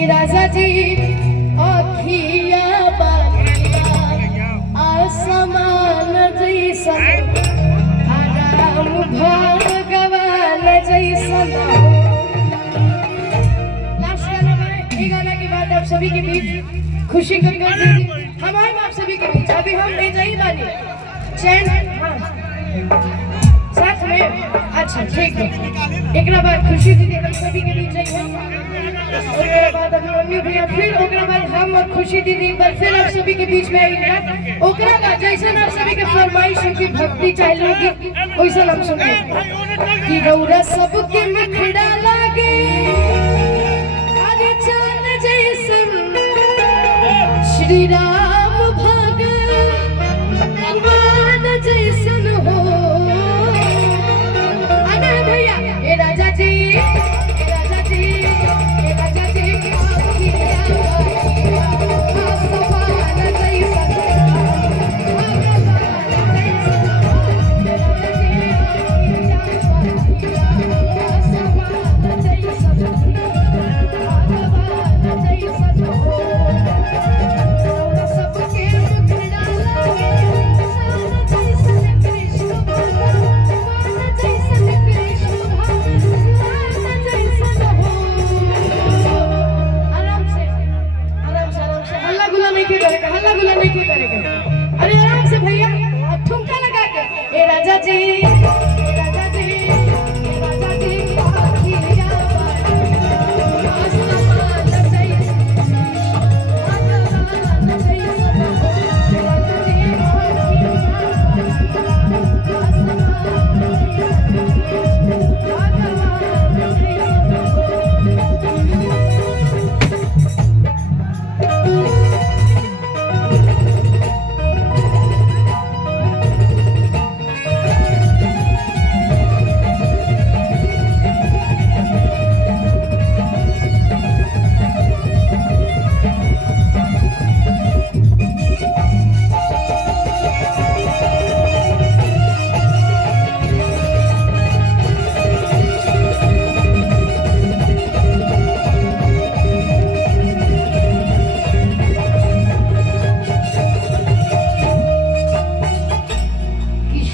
कि राजा जी अखिया बनिया आसमान जैसन आराम भगवान जैसन। लास्ट गाना में ये गाना की बात आप सभी के बीच खुशी कर हम आए आप सभी के बीच। अभी हम ले जाइए बानी चैन साथ में। अच्छा ठीक है, एक बाद खुशी दीदी हम सभी के बीच जाइए। उसके बाद अभिमन्यु भैया फिर ओकरा बाद हम और खुशी दीदी एक बार फिर आप सभी के बीच में आएंगे। ओकरा बाद जैसे आप सभी के फरमाइश की भक्ति चाहिए होगी वैसे हम सुनते कि गौरा सबके मुखड़ा लागे अरे चांद जैसन श्री राम भगवान जैसन हो। अरे भैया ए राजा जी हल्ला गुला नहीं करेगा। अरे आराम से भैया ठुमका लगा के ए राजा जी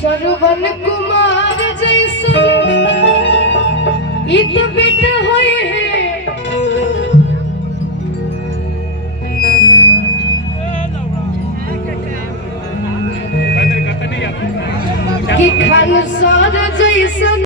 श्रवण कुमार जैसा इत बिट होए हैं कि खानसार जैसा